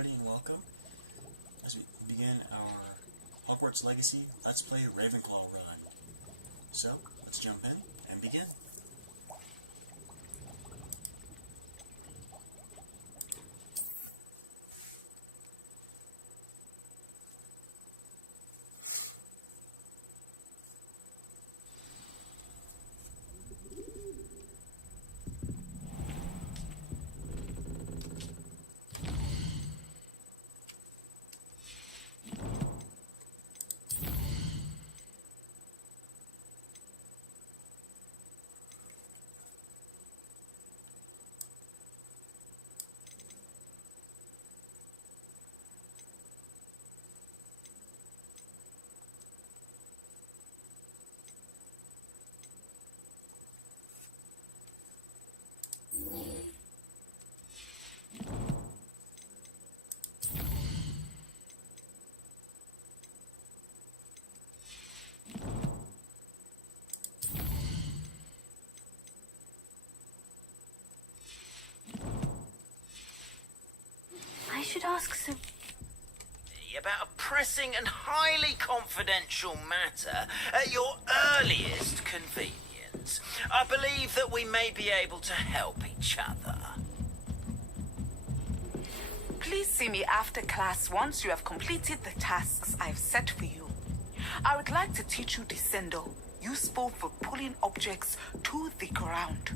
everybody, and welcome as we begin our Hogwarts Legacy Let's Play Ravenclaw run. So, let's jump in and begin. I should ask some... About a pressing and highly confidential matter at your earliest convenience. I believe that we may be able to help each other. Please see me after class once you have completed the tasks I've set for you. I would like to teach you Descendo, useful for pulling objects to the ground.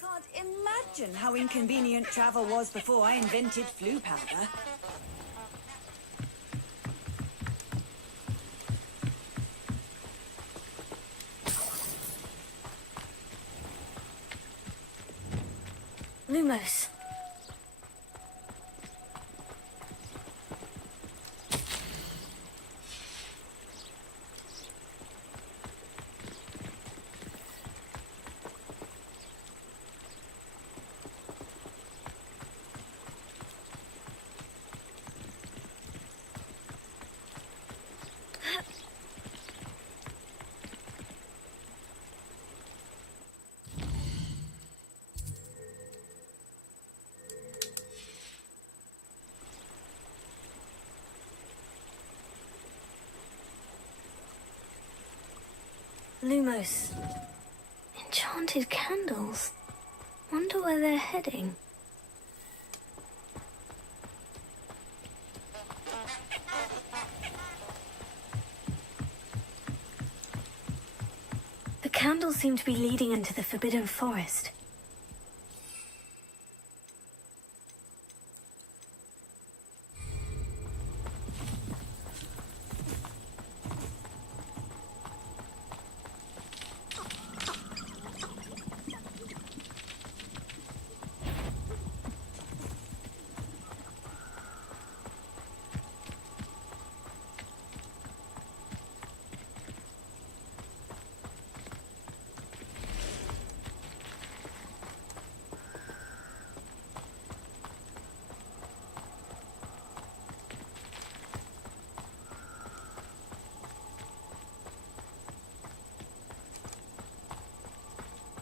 Can't imagine how inconvenient travel was before I invented flu powder. Lumos. Lumos. Enchanted candles. Wonder where they're heading. The candles seem to be leading into the Forbidden Forest.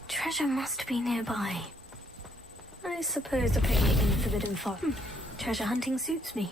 Treasure must be nearby. I suppose a picnic in the Forbidden Forest. Treasure hunting suits me.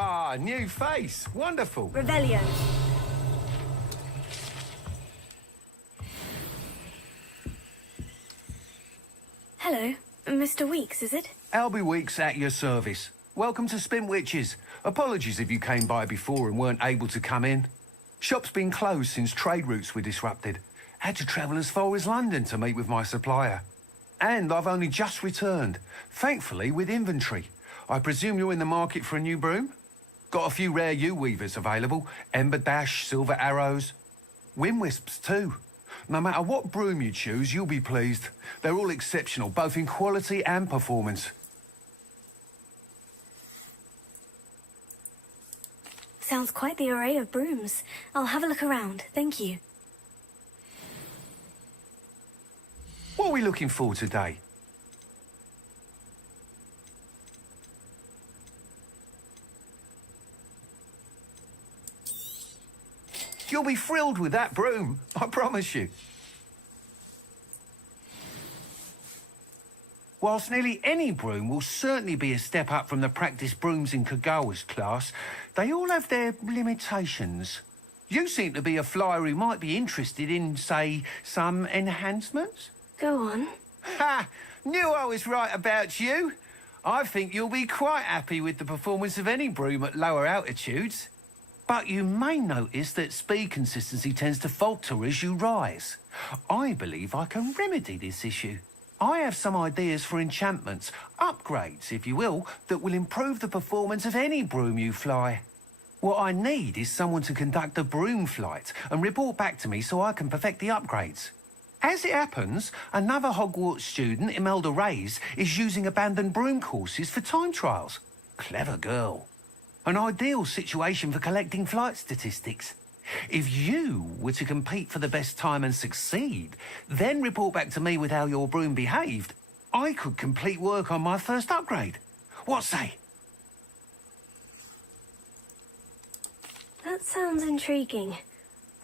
Ah, new face. Wonderful. Revelio. Hello. Mr. Weeks, is it? Albie Weeks at your service. Welcome to Spintwitches. Apologies if you came by before and weren't able to come in. Shop's been closed since trade routes were disrupted. Had to travel as far as London to meet with my supplier. And I've only just returned, thankfully with inventory. I presume you're in the market for a new broom? Got a few rare U-weavers available. Ember Dash, Silver Arrows. Wind Wisps too. No matter what broom you choose, you'll be pleased. They're all exceptional, both in quality and performance. Sounds quite the array of brooms. I'll have a look around, thank you. What are we looking for today? You'll be thrilled with that broom, I promise you. Whilst nearly any broom will certainly be a step up from the practice brooms in Kagawa's class, they all have their limitations. You seem to be a flyer who might be interested in, say, some enhancements? Go on. Ha! Knew I was right about you. I think you'll be quite happy with the performance of any broom at lower altitudes. But you may notice that speed consistency tends to falter as you rise. I believe I can remedy this issue. I have some ideas for enchantments, upgrades, if you will, that will improve the performance of any broom you fly. What I need is someone to conduct a broom flight and report back to me so I can perfect the upgrades. As it happens, another Hogwarts student, Imelda Reyes, is using abandoned broom courses for time trials. Clever girl. An ideal situation for collecting flight statistics. If you were to compete for the best time and succeed, then report back to me with how your broom behaved, I could complete work on my first upgrade. What say? That sounds intriguing.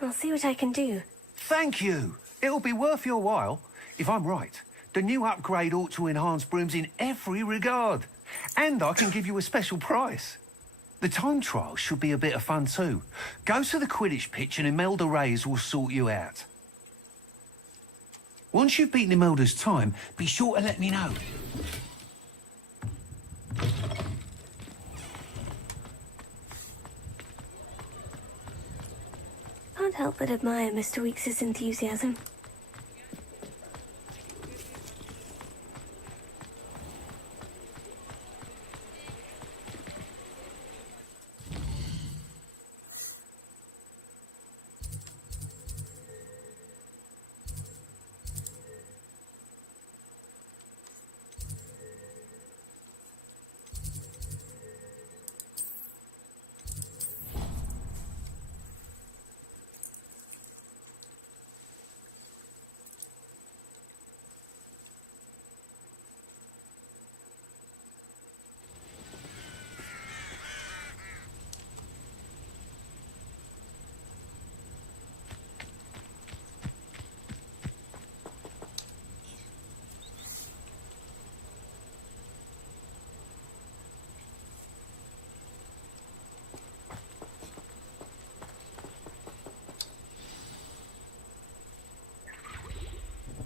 I'll see what I can do. Thank you. It'll be worth your while. If I'm right, the new upgrade ought to enhance brooms in every regard. And I can give you a special price. The time trial should be a bit of fun too. Go to the Quidditch pitch and Imelda Reyes will sort you out. Once you've beaten Imelda's time, be sure to let me know. Can't help but admire Mr. Weeks' enthusiasm.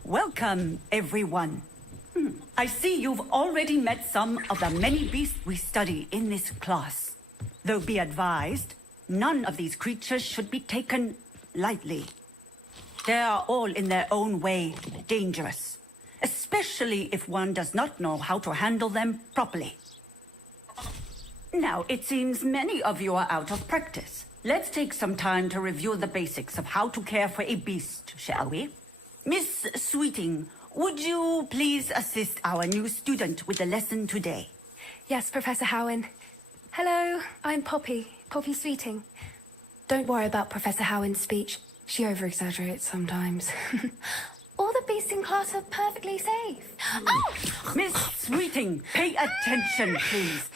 Welcome, everyone. I see you've already met some of the many beasts we study in this class. Though be advised, none of these creatures should be taken lightly. They are all in their own way dangerous, especially if one does not know how to handle them properly. Now, it seems many of you are out of practice. Let's take some time to review the basics of how to care for a beast, shall we? Miss Sweeting, would you please assist our new student with the lesson today? Yes, Professor Howen. Hello, I'm Poppy Sweeting. Don't worry about Professor Howen's speech. She over-exaggerates sometimes. All the beasts in class are perfectly safe. Oh! Miss Sweeting, pay attention, please.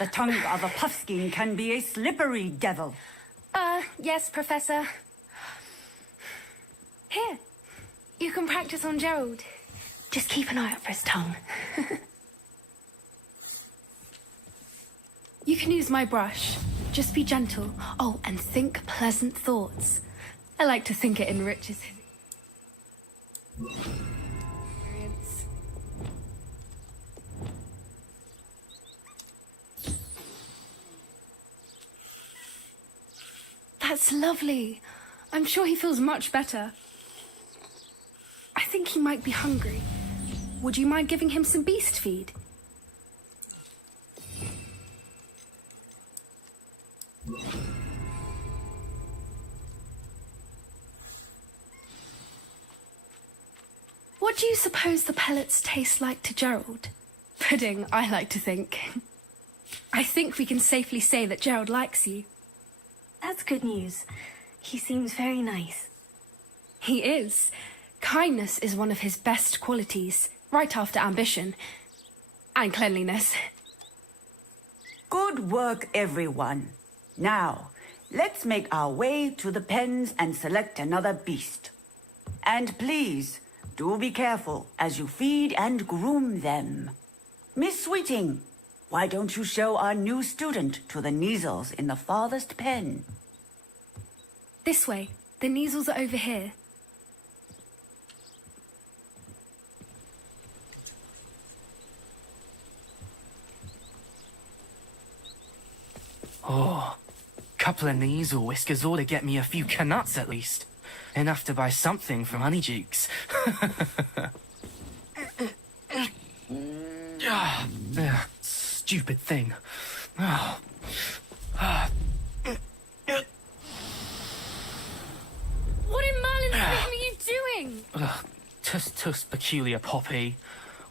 The tongue of a puffskein can be a slippery devil. Yes, Professor. Here, you can practice on Gerald. Just keep an eye out for his tongue. You can use my brush. Just be gentle. Oh, and think pleasant thoughts. I like to think it enriches his experience. That's lovely. I'm sure he feels much better. I think he might be hungry. Would you mind giving him some beast feed? What do you suppose the pellets taste like to Gerald? Pudding, I like to think. I think we can safely say that Gerald likes you. That's good news. He seems very nice. He is. Kindness is one of his best qualities, right after ambition. And cleanliness. Good work, everyone. Now, let's make our way to the pens and select another beast. And please, do be careful as you feed and groom them. Miss Sweeting, why don't you show our new student to the Neasels in the farthest pen? This way. The Neasels are over here. Oh, couple of Neasel whiskers ought to get me a few canuts at least. Enough to buy something from Honeydukes. Stupid thing. Oh. What in Merlin's name are you doing? Tuss, peculiar Poppy.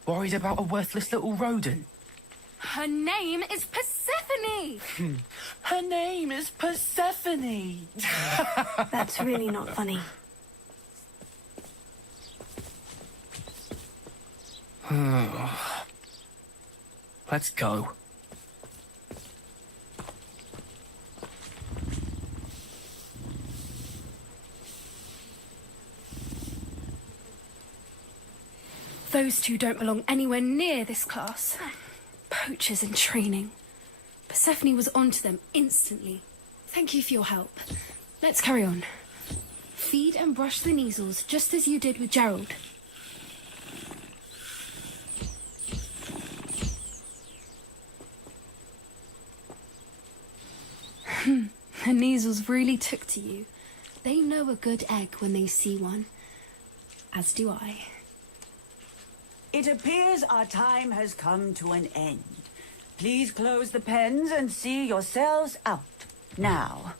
Worried about a worthless little rodent. Her name is Persephone! Her name is Persephone! That's really not funny. Let's go. Those two don't belong anywhere near this class. Poachers in training. Persephone was onto them instantly. Thank you for your help. Let's carry on. Feed and brush the Neasels just as you did with Gerald. The Neasels really took to you. They know a good egg when they see one. As do I. It appears our time has come to an end. Please close the pens and see yourselves out. Now,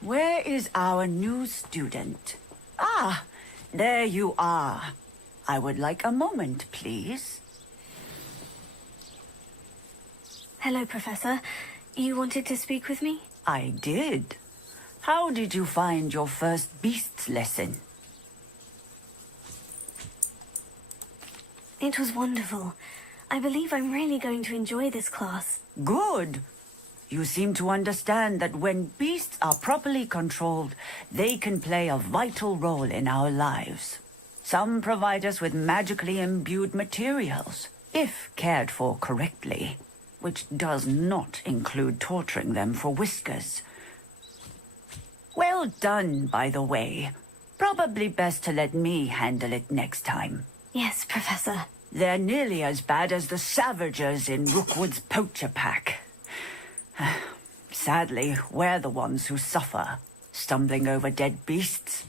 where is our new student? Ah, there you are. I would like a moment, please. Hello, Professor. You wanted to speak with me? I did. How did you find your first beasts lesson? It was wonderful. I believe I'm really going to enjoy this class. Good. You seem to understand that when beasts are properly controlled, they can play a vital role in our lives. Some provide us with magically imbued materials, if cared for correctly, which does not include torturing them for whiskers. Well done, by the way. Probably best to let me handle it next time. Yes, Professor. They're nearly as bad as the Savagers in Rookwood's poacher pack. Sadly, we're the ones who suffer, stumbling over dead beasts.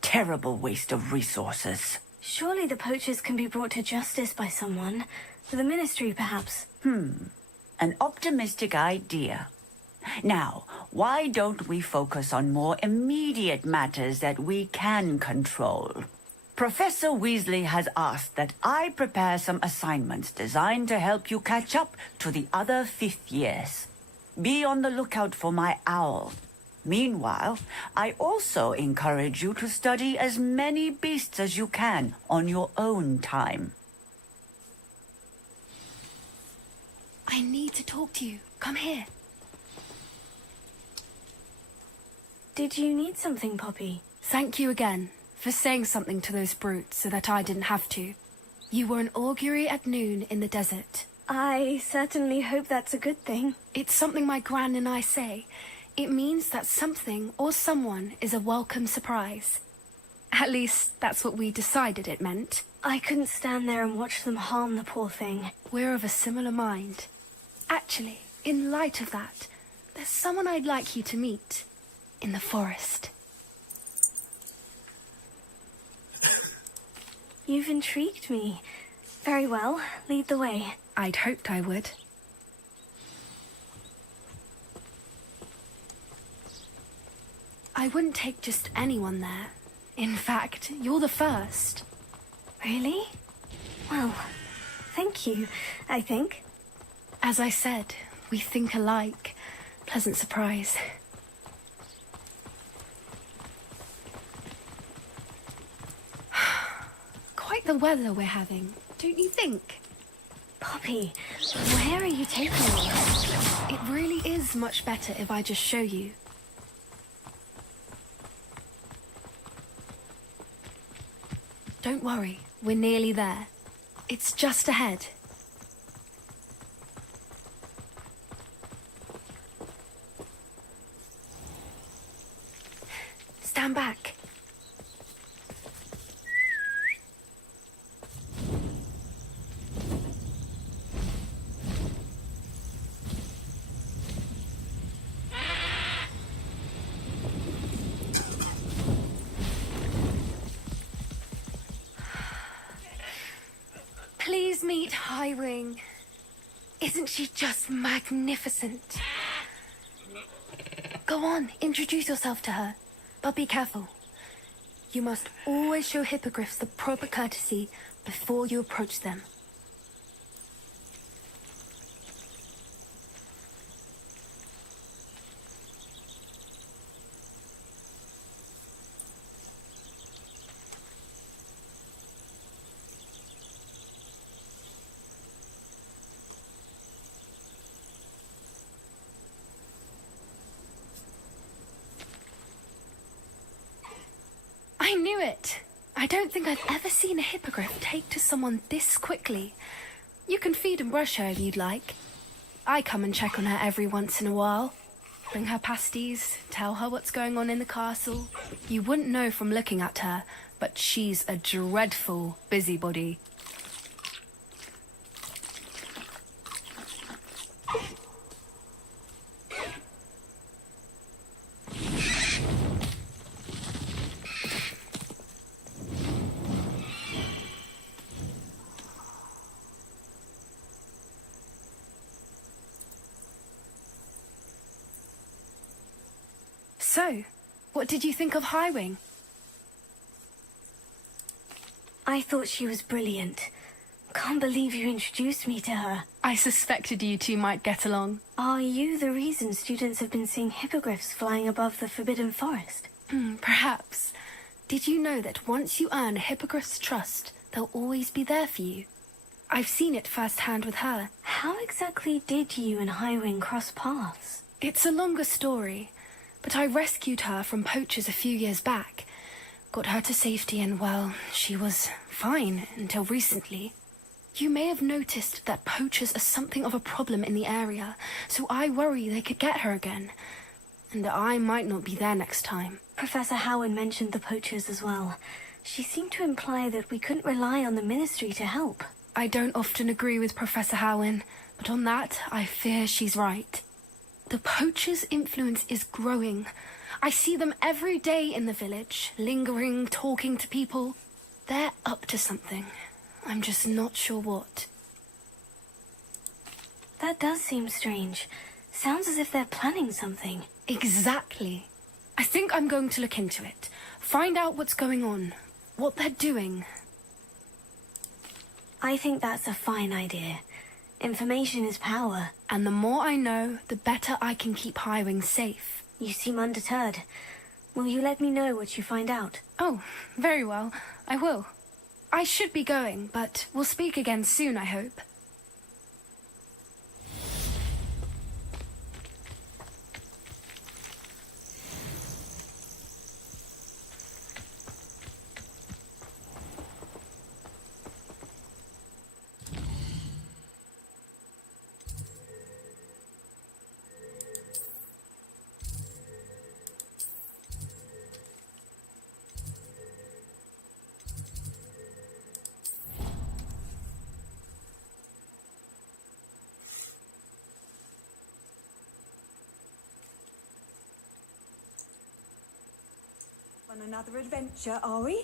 Terrible waste of resources. Surely the poachers can be brought to justice by someone. The Ministry, perhaps. An optimistic idea. Now, why don't we focus on more immediate matters that we can control? Professor Weasley has asked that I prepare some assignments designed to help you catch up to the other fifth years. Be on the lookout for my owl. Meanwhile, I also encourage you to study as many beasts as you can on your own time. I need to talk to you. Come here. Did you need something, Poppy? Thank you again for saying something to those brutes so that I didn't have to. You were an augury at noon in the desert. I certainly hope that's a good thing. It's something my gran and I say. It means that something or someone is a welcome surprise. At least, that's what we decided it meant. I couldn't stand there and watch them harm the poor thing. We're of a similar mind. Actually, in light of that, there's someone I'd like you to meet. In the forest. You've intrigued me. Very well, lead the way. I'd hoped I would. I wouldn't take just anyone there. In fact, you're the first. Really? Well, thank you, I think. As I said, we think alike. Pleasant surprise. Quite the weather we're having, don't you think? Poppy, where are you taking me? It really is much better if I just show you. Don't worry, we're nearly there. It's just ahead. Stand back. Please meet Highwing. Isn't she just magnificent? Go on, introduce yourself to her. But be careful. You must always show hippogriffs the proper courtesy before you approach them. I knew it! I don't think I've ever seen a hippogriff take to someone this quickly. You can feed and brush her if you'd like. I come and check on her every once in a while. Bring her pasties, tell her what's going on in the castle. You wouldn't know from looking at her, but she's a dreadful busybody. So, what did you think of Highwing? I thought she was brilliant. Can't believe you introduced me to her. I suspected you two might get along. Are you the reason students have been seeing hippogriffs flying above the Forbidden Forest? Perhaps. Did you know that once you earn a hippogriff's trust, they'll always be there for you? I've seen it firsthand with her. How exactly did you and Highwing cross paths? It's a longer story, but I rescued her from poachers a few years back. Got her to safety and, well, she was fine until recently. You may have noticed that poachers are something of a problem in the area, so I worry they could get her again. And I might not be there next time. Professor Howard mentioned the poachers as well. She seemed to imply that we couldn't rely on the Ministry to help. I don't often agree with Professor Howin, but on that, I fear she's right. The poachers' influence is growing. I see them every day in the village, lingering, talking to people. They're up to something. I'm just not sure what. That does seem strange. Sounds as if they're planning something. Exactly. I think I'm going to look into it. Find out what's going on, what they're doing. I think that's a fine idea. Information is power. And the more I know, the better I can keep Highwing safe. You seem undeterred. Will you let me know what you find out? Oh, very well. I will. I should be going, but we'll speak again soon, I hope. On another adventure, are we?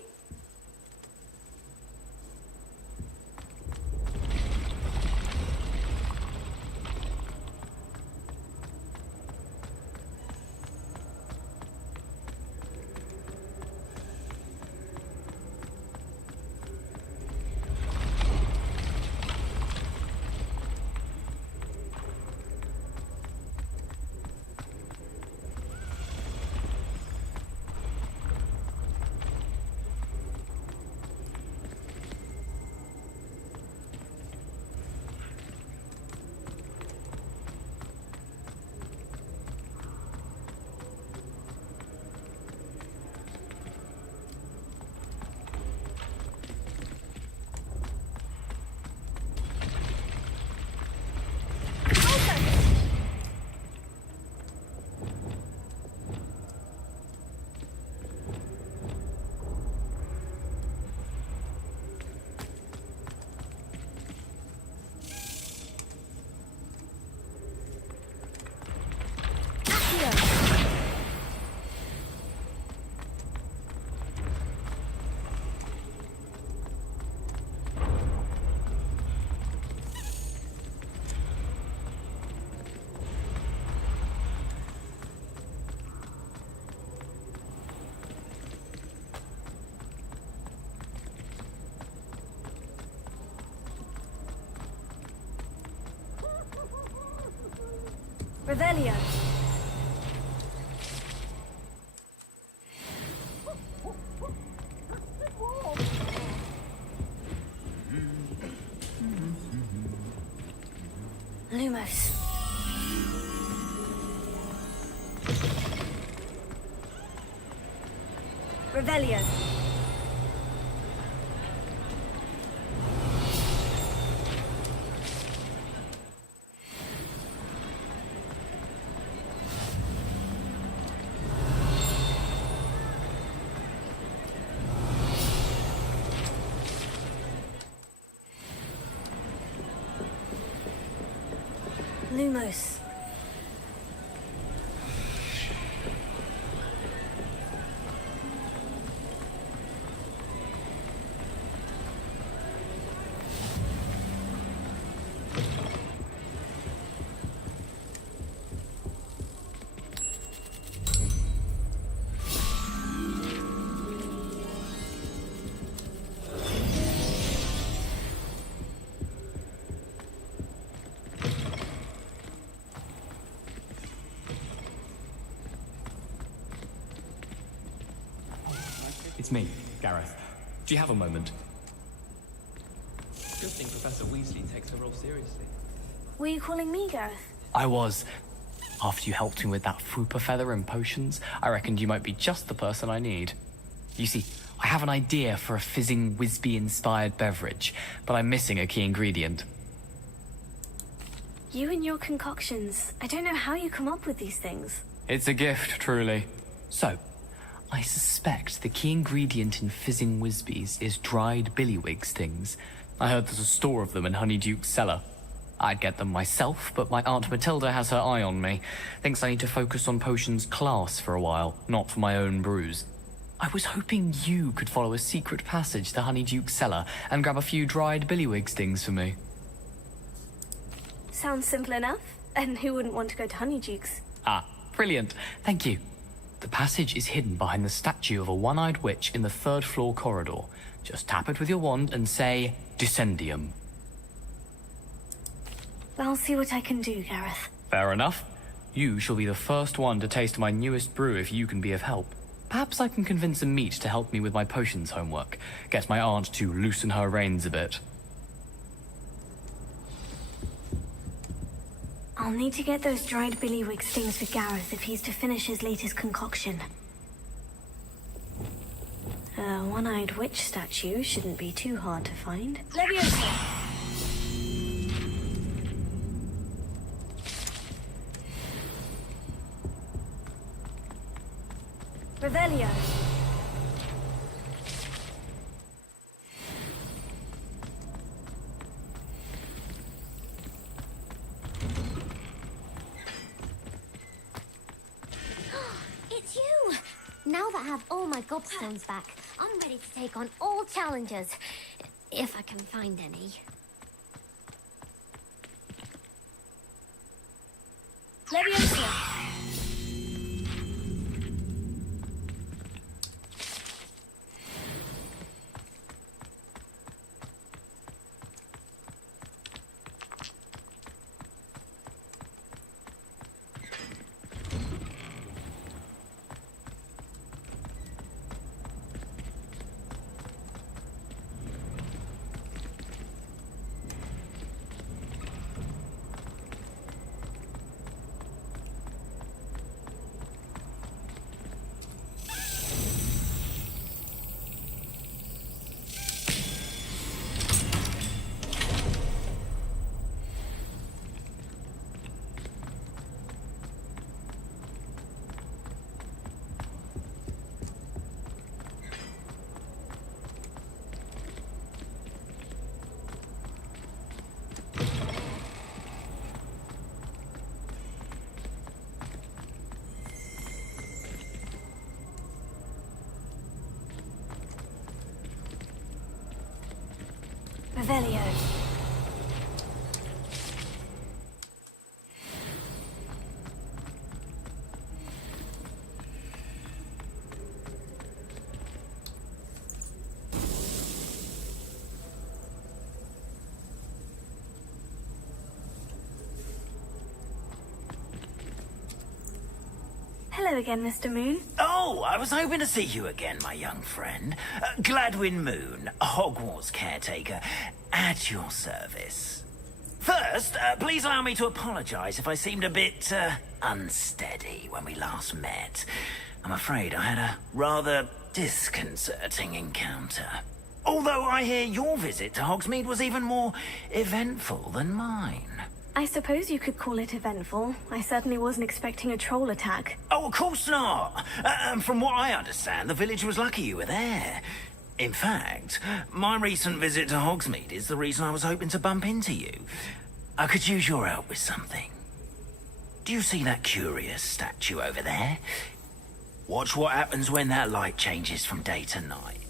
Revelio. Lumos. Revelio. Lumos. It's me, Gareth. Do you have a moment? Good thing Professor Weasley takes her role seriously. Were you calling me, Gareth? I was. After you helped me with that fupa feather and potions, I reckoned you might be just the person I need. You see, I have an idea for a fizzing Wisby-inspired beverage, but I'm missing a key ingredient. You and your concoctions. I don't know how you come up with these things. It's a gift, truly. So, I suspect the key ingredient in fizzing Wisbies is dried billywig stings. I heard there's a store of them in Honeyduke's cellar. I'd get them myself, but my Aunt Matilda has her eye on me. Thinks I need to focus on potions class for a while, not for my own brews. I was hoping you could follow a secret passage to Honeyduke's cellar and grab a few dried billywig stings for me. Sounds simple enough. And who wouldn't want to go to Honeyduke's? Ah, brilliant. Thank you. The passage is hidden behind the statue of a one-eyed witch in the third-floor corridor. Just tap it with your wand and say, Descendium. I'll see what I can do, Gareth. Fair enough. You shall be the first one to taste my newest brew if you can be of help. Perhaps I can convince a meat to help me with my potions homework. Get my aunt to loosen her reins a bit. I'll need to get those dried billywig stings for Gareth if he's to finish his latest concoction. A one-eyed witch statue shouldn't be too hard to find. Leviosa! Revelio. It's you! Now that I have all my gobstones back, I'm ready to take on all challenges. If I can find any. Leviosa! Revelio. Hello again, Mr. Moon. Oh, I was hoping to see you again, my young friend. Gladwin Moon, Hogwarts caretaker, at your service. First, please allow me to apologize if I seemed a bit, unsteady when we last met. I'm afraid I had a rather disconcerting encounter. Although I hear your visit to Hogsmeade was even more eventful than mine. I suppose you could call it eventful. I certainly wasn't expecting a troll attack. Oh, of course not. From what I understand, the village was lucky you were there. In fact, my recent visit to Hogsmeade is the reason I was hoping to bump into you. I could use your help with something. Do you see that curious statue over there? Watch what happens when that light changes from day to night.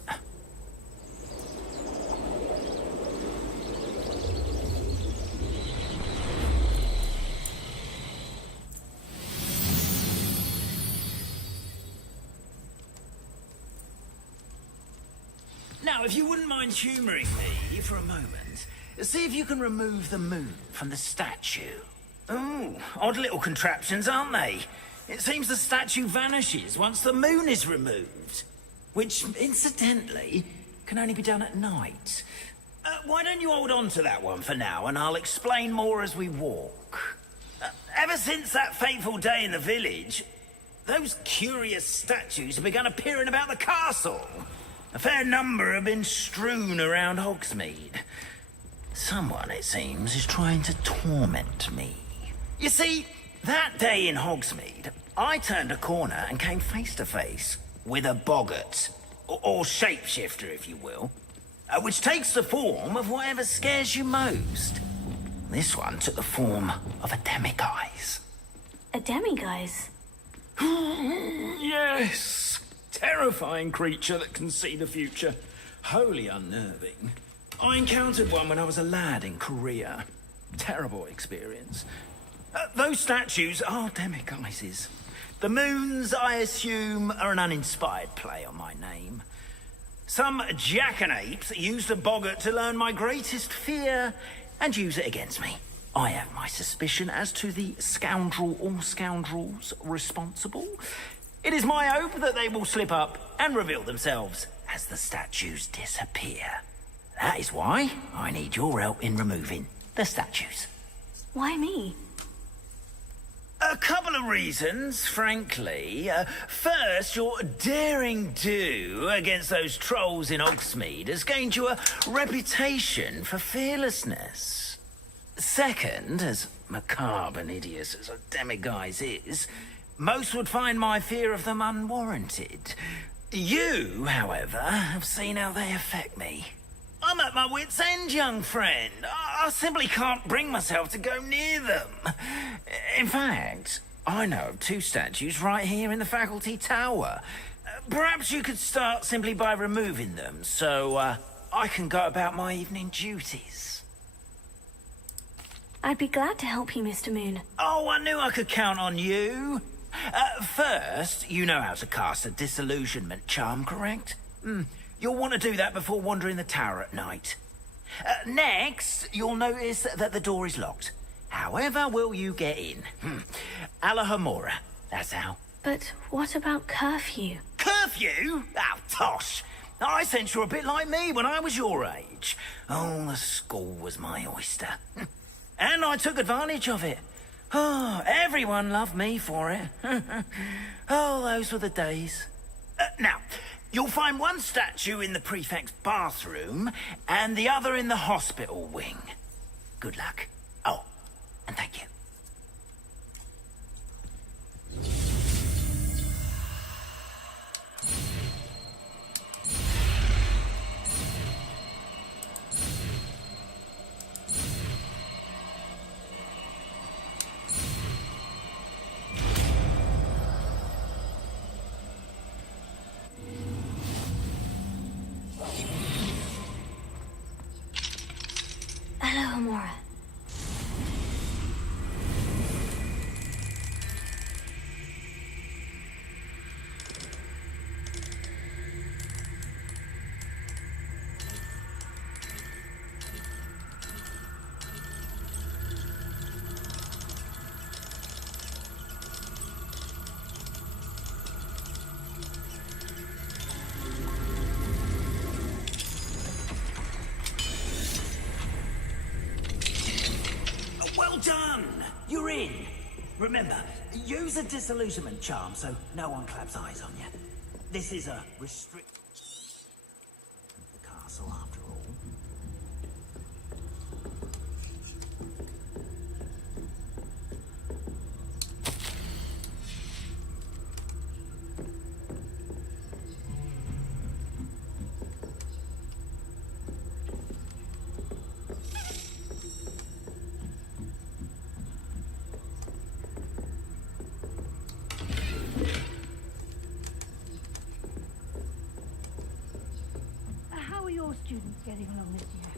Now, if you wouldn't mind humouring me for a moment, see if you can remove the moon from the statue. Oh, odd little contraptions, aren't they? It seems the statue vanishes once the moon is removed. Which, incidentally, can only be done at night. Why don't you hold on to that one for now, and I'll explain more as we walk. Ever since that fateful day in the village, those curious statues have begun appearing about the castle. A fair number have been strewn around Hogsmeade. Someone, it seems, is trying to torment me. You see, that day in Hogsmeade, I turned a corner and came face to face with a boggart, or shapeshifter, if you will, which takes the form of whatever scares you most. This one took the form of a demiguise. A demiguise? Yes. Terrifying creature that can see the future. Wholly unnerving. I encountered one when I was a lad in Korea. Terrible experience. Those statues are demiguises. The moons, I assume, are an uninspired play on my name. Some jackanapes used a boggart to learn my greatest fear and use it against me. I have my suspicion as to the scoundrel or scoundrels responsible. It is my hope that they will slip up and reveal themselves as the statues disappear. That is why I need your help in removing the statues. Why me? A couple of reasons, frankly. First, your daring do against those trolls in Hogsmeade has gained you a reputation for fearlessness. Second, as macabre and hideous as a demiguise is, most would find my fear of them unwarranted. You, however, have seen how they affect me. I'm at my wit's end, young friend. I simply can't bring myself to go near them. In fact, I know of two statues right here in the faculty tower. Perhaps you could start simply by removing them, so I can go about my evening duties. I'd be glad to help you, Mr. Moon. Oh, I knew I could count on you. First, you know how to cast a disillusionment charm, correct? You'll want to do that before wandering the tower at night. Next, you'll notice that the door is locked. However will you get in? Alahomora, that's how. But what about curfew? Curfew? Oh, tosh. I sense you're a bit like me when I was your age. Oh, the school was my oyster. And I took advantage of it. Oh, everyone loved me for it. Oh, those were the days. Now, you'll find one statue in the prefect's bathroom and the other in the hospital wing. Good luck. Oh, and thank you. Alahomora. Well done! You're in. Remember, use a disillusionment charm so no one claps eyes on you. This is a restrict the castle after all. How are your students getting along this year?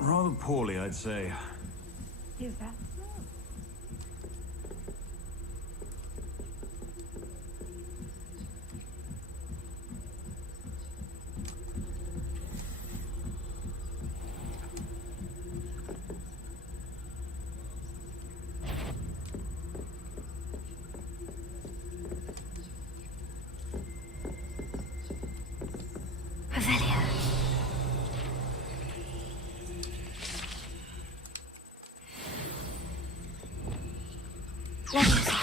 Rather poorly, I'd say. Is that so? Revelio. Leviosa.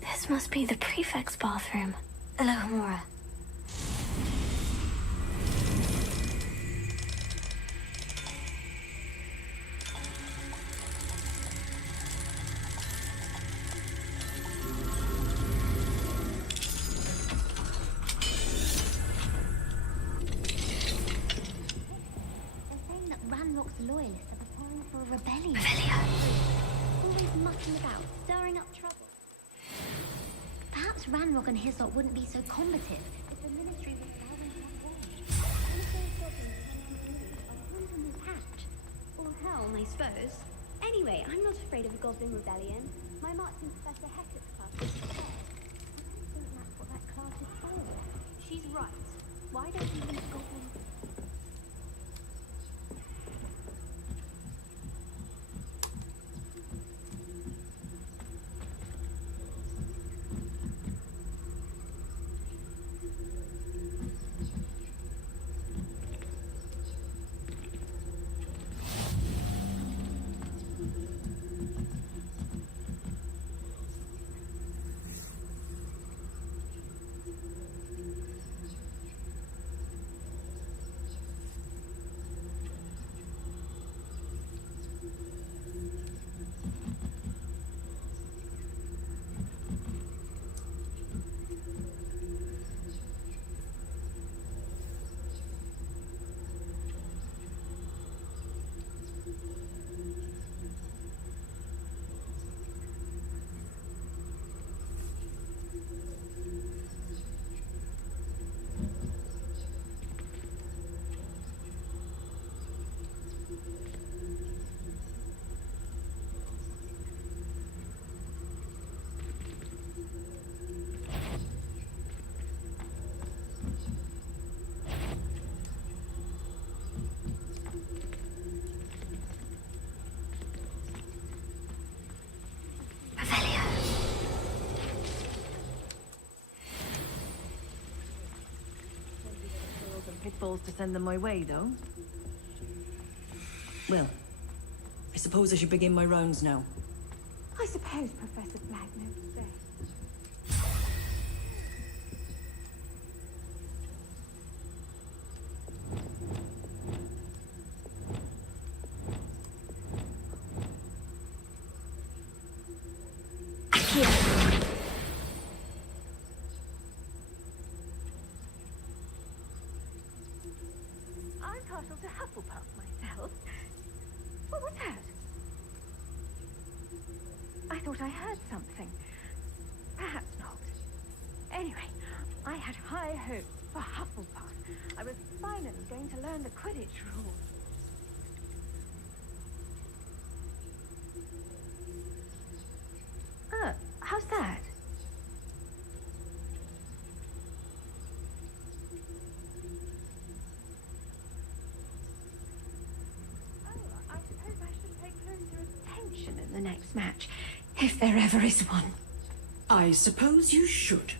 This must be the prefect's bathroom. Alahomora. They're saying that Ranrock's loyalists are preparing for a rebellion. Revelio. Always mucking about, stirring up trouble. Perhaps Ranrock and his lot wouldn't be so combative if the ministry was Ravenclaw won. One of those goblins turned on the news by Hatch. Or Helm, I suppose. Anyway, I'm not afraid of a goblin rebellion. My marching Professor Hecat's class is prepared. I don't think that's what that class is for. She's right. Why don't you use goblin... falls to send them my way, though. Well, I suppose I should begin my rounds now. I suppose Professor Black knows best. I'm partial to Hufflepuff myself. What was that? I thought I heard something. Perhaps not. Anyway, I had high hopes for Hufflepuff. I was finally going to learn the Quidditch rules. How's that? I suppose I should pay closer attention in the next match, if there ever is one. I suppose you should.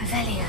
Revelio.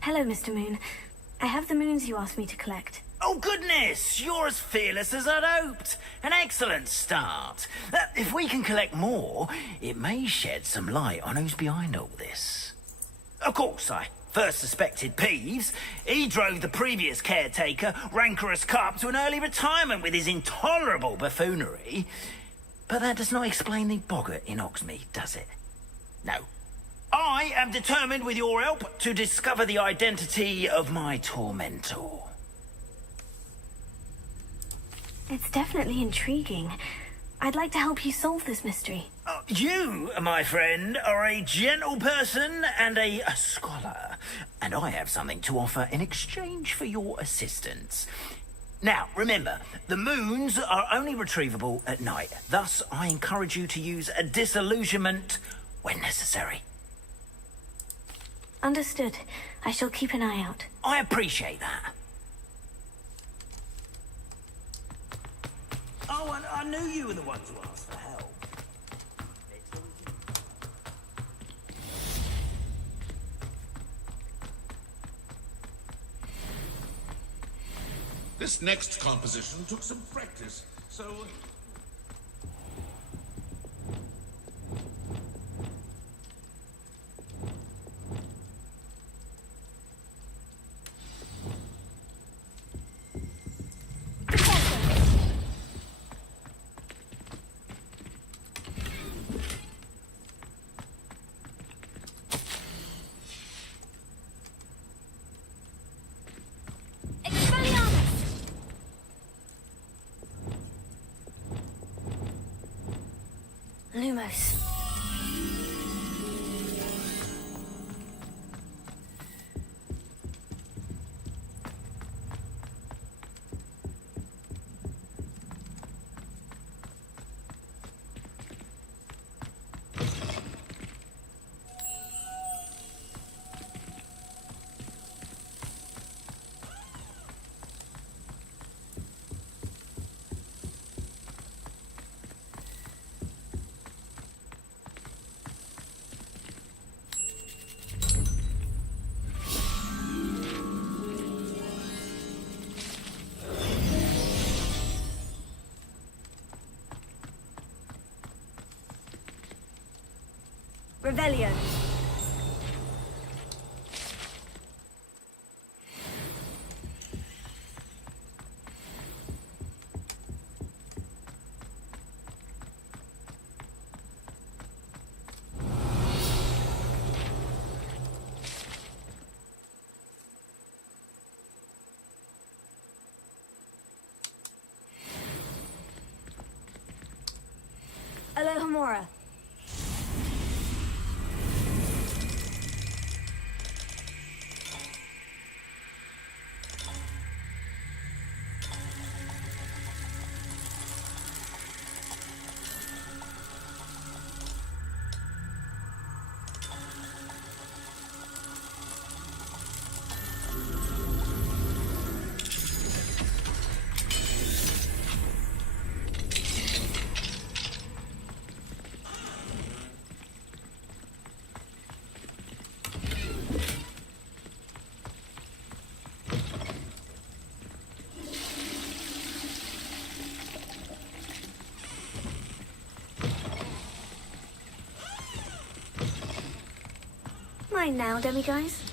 Hello, Mr. Moon. I have the moons you asked me to collect. Oh, goodness! You're as fearless as I'd hoped. An excellent start. If we can collect more, it may shed some light on who's behind all this. Of course, I first suspected Peeves. He drove the previous caretaker, Rancorous Carp, to an early retirement with his intolerable buffoonery. But that does not explain the boggart in Oxmead, does it? No. I am determined, with your help, to discover the identity of my tormentor. It's definitely intriguing. I'd like to help you solve this mystery. You, my friend, are a gentle person and a scholar, and I have something to offer in exchange for your assistance. Now, remember, the moons are only retrievable at night. Thus, I encourage you to use a disillusionment when necessary. Understood. I shall keep an eye out. I appreciate that. Oh, I knew you were the one to ask for help. This next composition took some practice, so... Lumos. Rebellion. Alohomora. Mine now, demiguise.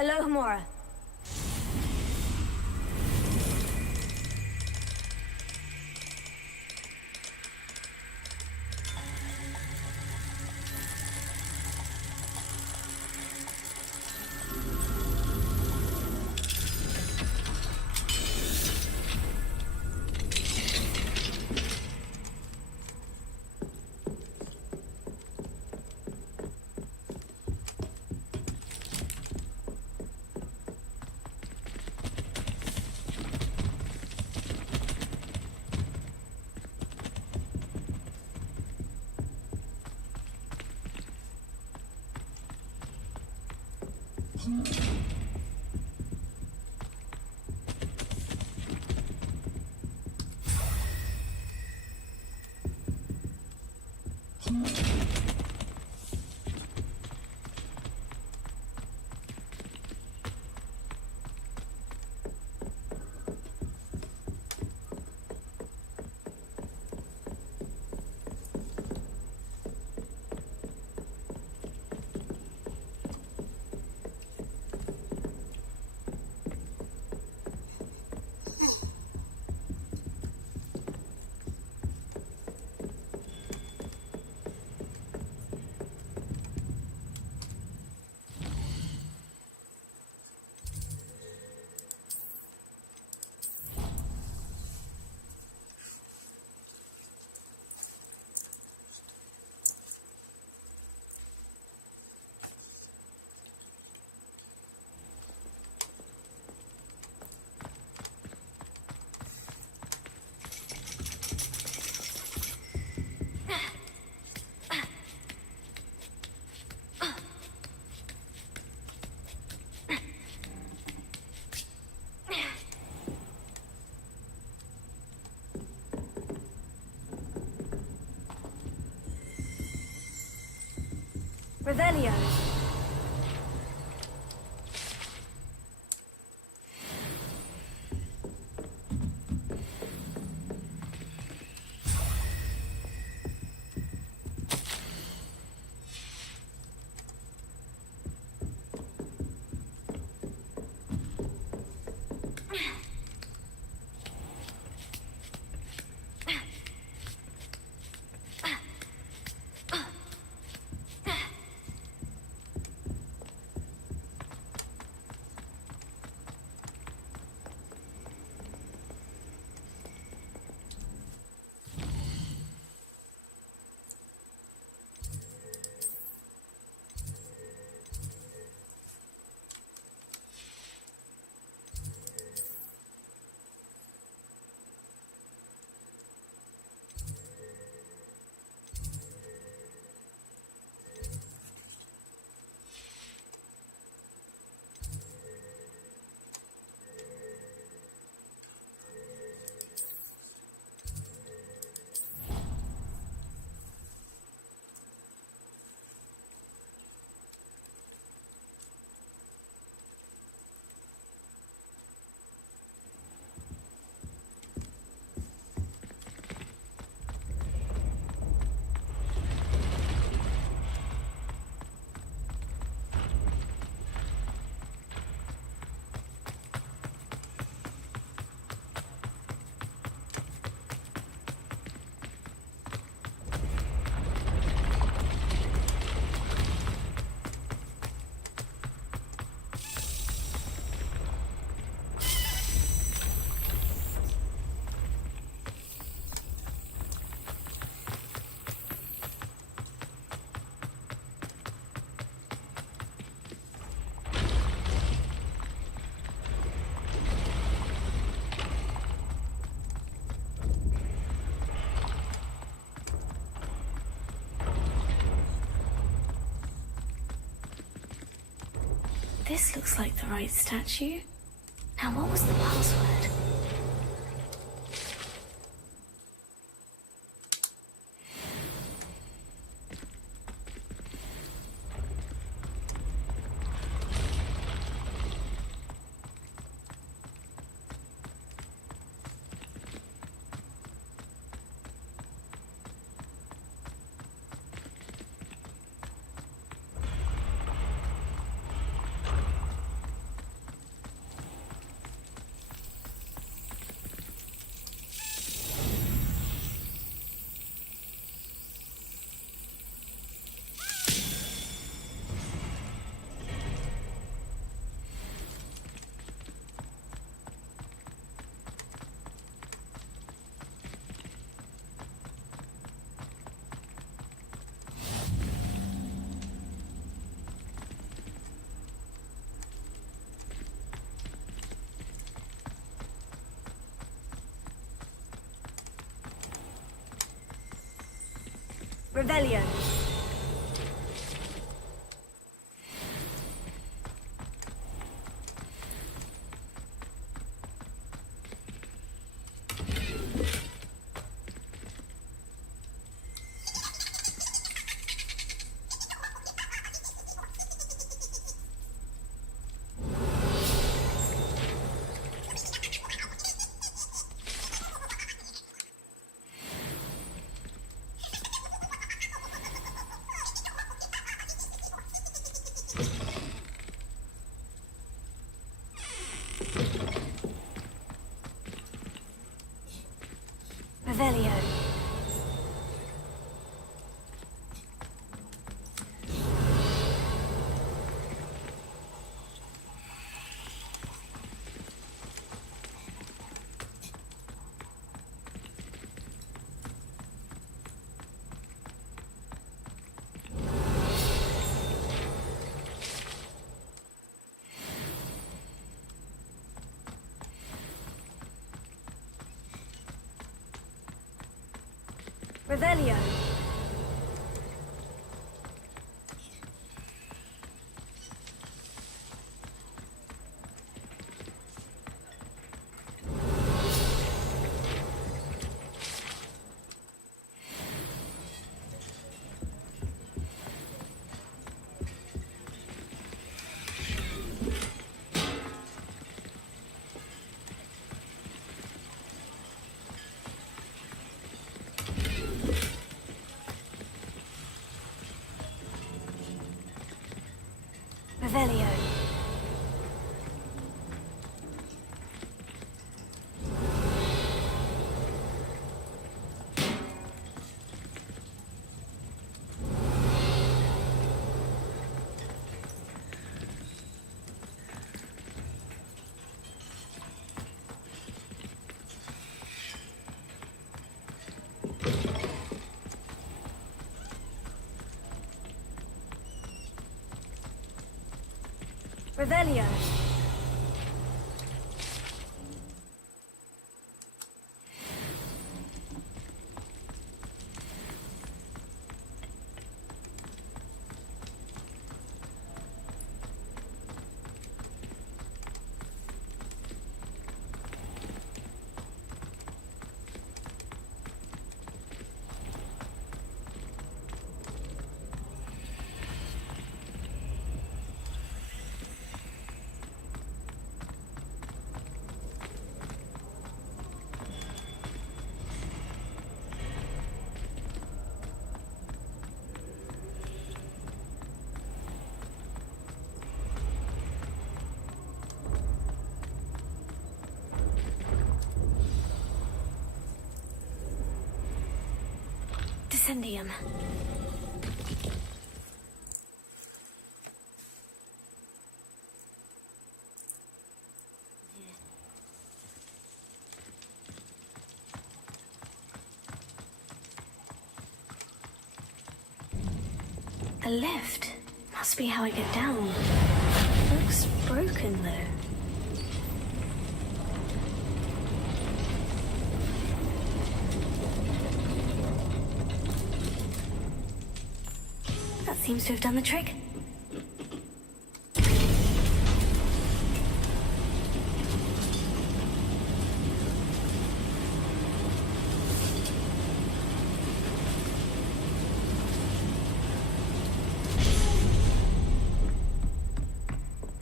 Alohomora. Revelio. This looks like the right statue. Now, what was the password? Revelio. Revelio. Revelio. Revelio. Descendium. The lift must be how I get down. Looks broken though. That seems to have done the trick.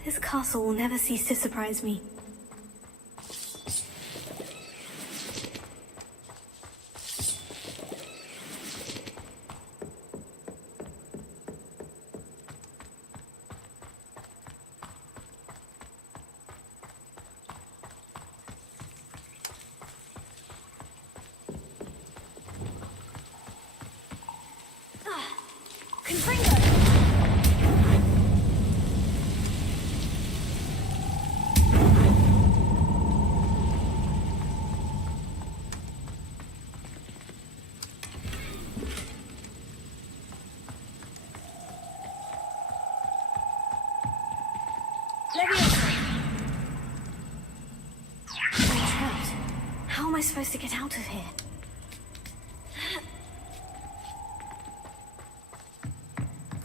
This castle will never cease to surprise me. How am I supposed to get out of here?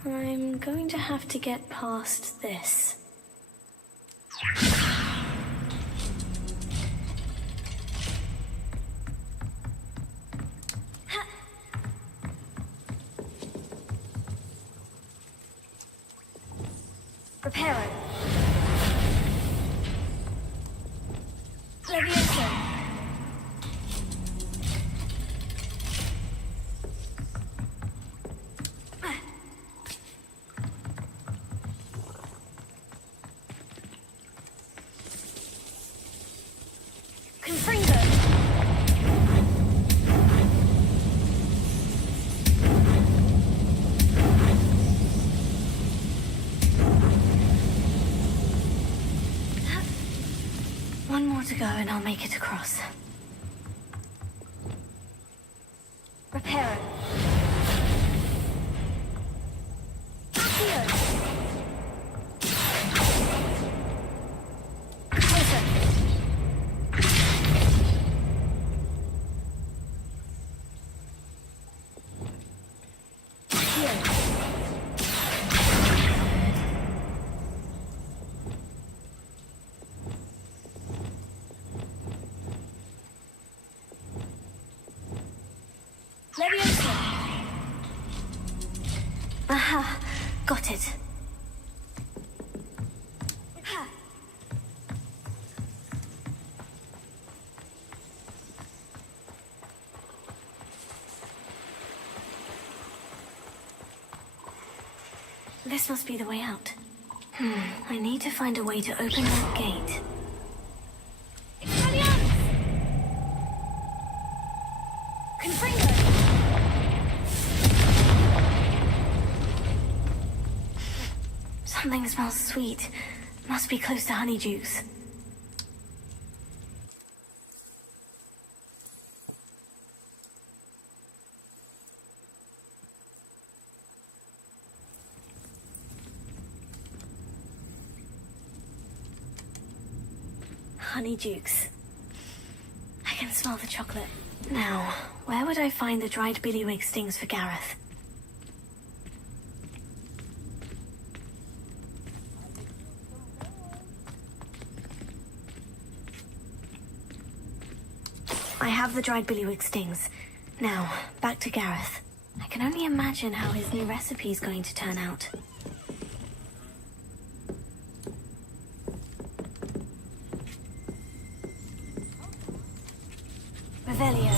I'm going to have to get past this. Reparo. Levioso. One more to go and I'll make it across. Reparo. Accio. Closer. Accio. Levioso. Aha, got it. Ha. This must be the way out. I need to find a way to open that gate. Something smells sweet. Must be close to honeydukes. honeydukes. I can smell the chocolate. Now, where would I find the dried billywig stings for Gareth? I have the dried billywig stings. Now, back to Gareth. I can only imagine how his new recipe is going to turn out. Revelio.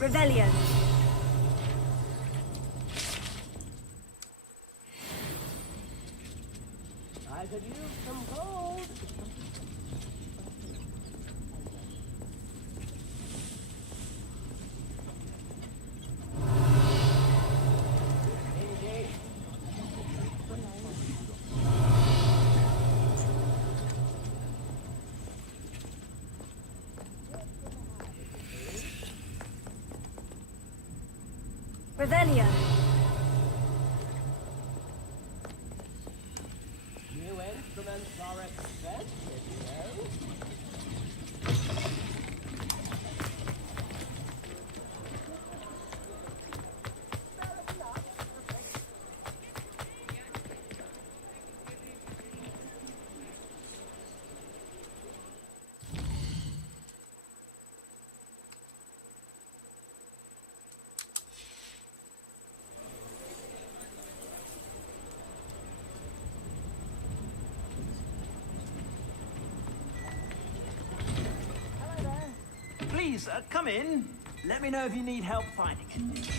Revelio. I could use some gold. Revelio. New instruments are expensive, you know. Please, come in. Let me know if you need help finding it.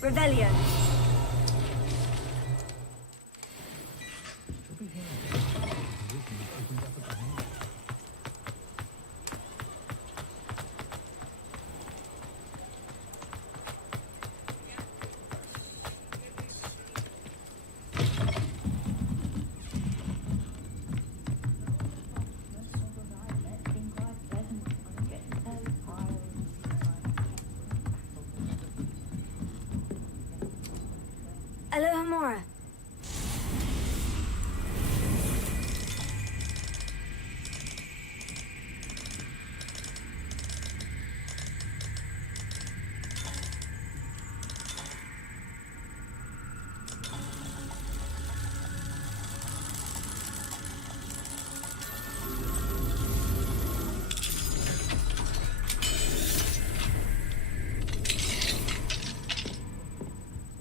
Revelio. Alohomora.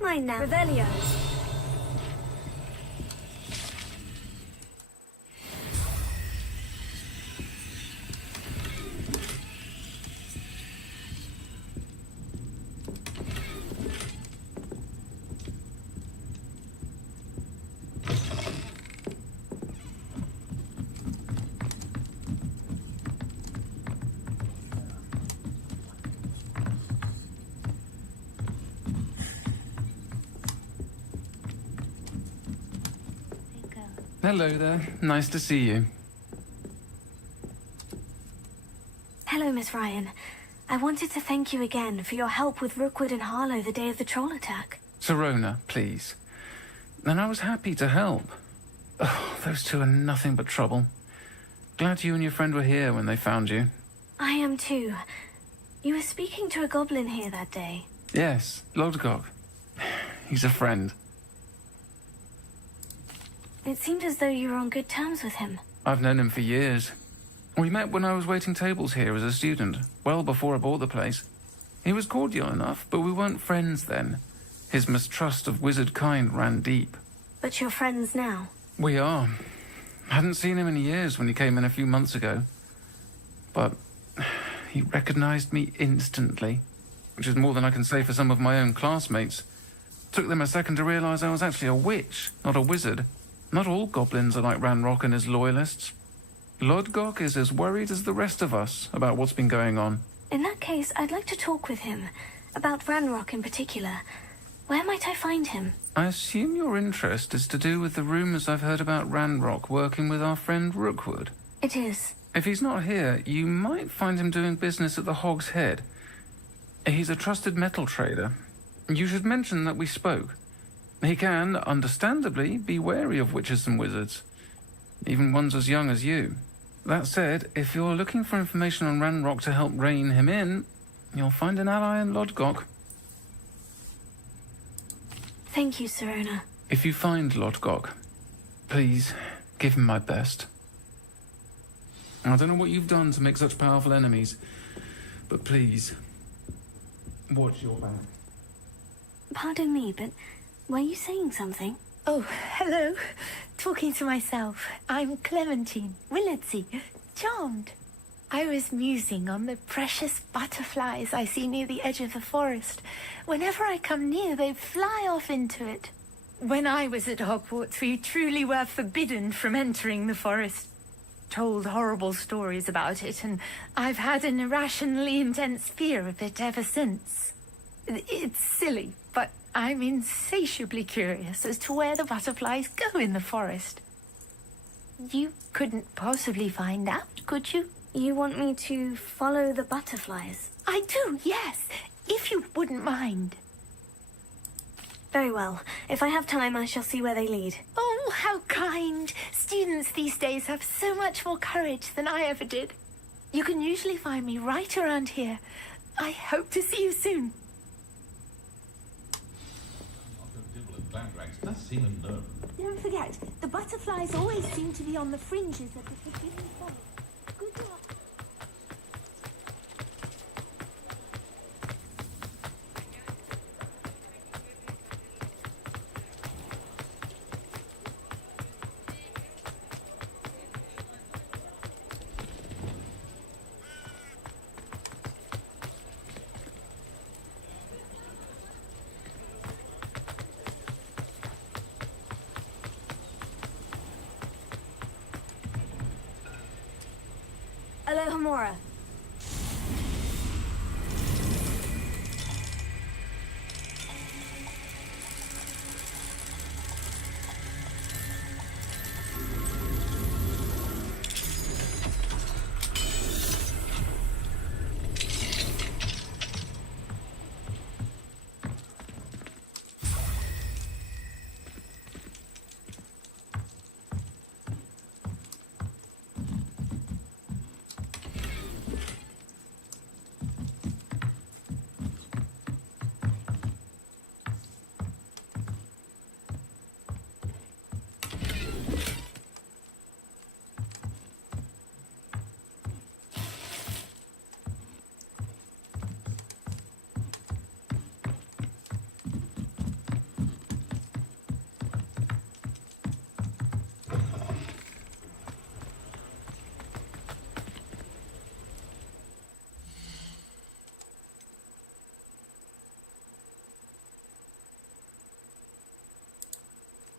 Mine now. Revelio. Hello there. Nice to see you. Hello, Miss Ryan. I wanted to thank you again for your help with Rookwood and Harlow the day of the troll attack. Serona, please. And I was happy to help. Oh, those two are nothing but trouble. Glad you and your friend were here when they found you. I am too. You were speaking to a goblin here that day. Yes, Lodgok. He's a friend. It seemed as though you were on good terms with him. I've known him for years. We met when I was waiting tables here as a student, well before I bought the place. He was cordial enough, but we weren't friends then. His mistrust of wizard kind ran deep. But you're friends now? We are. I hadn't seen him in years when he came in a few months ago. But he recognized me instantly, which is more than I can say for some of my own classmates. Took them a second to realize I was actually a witch, not a wizard. Not all goblins are like Ranrock and his loyalists. Lodgok is as worried as the rest of us about what's been going on. In that case, I'd like to talk with him. About Ranrock in particular. Where might I find him? I assume your interest is to do with the rumors I've heard about Ranrock working with our friend Rookwood. It is. If he's not here, you might find him doing business at the Hog's Head. He's a trusted metal trader. You should mention that we spoke. He can, understandably, be wary of witches and wizards. Even ones as young as you. That said, if you're looking for information on Ranrock to help rein him in, you'll find an ally in Lodgok. Thank you, Serona. If you find Lodgok, please give him my best. I don't know what you've done to make such powerful enemies, but please, watch your back. Pardon me, but were you saying something? Oh, hello. Talking to myself. I'm Clementine, Willardsey. Charmed. I was musing on the precious butterflies I see near the edge of the forest. Whenever I come near, they fly off into it. When I was at Hogwarts, we truly were forbidden from entering the forest. Told horrible stories about it, and I've had an irrationally intense fear of it ever since. It's silly, but I'm insatiably curious as to where the butterflies go in the forest. You couldn't possibly find out, could you? You want me to follow the butterflies? I do, yes, if you wouldn't mind. Very well. If I have time, I shall see where they lead. Oh, how kind. Students these days have so much more courage than I ever did. You can usually find me right around here. I hope to see you soon. Does seem unnerving. Don't forget, the butterflies always seem to be on the fringes of the forbidden forest. Good luck. Alohomora.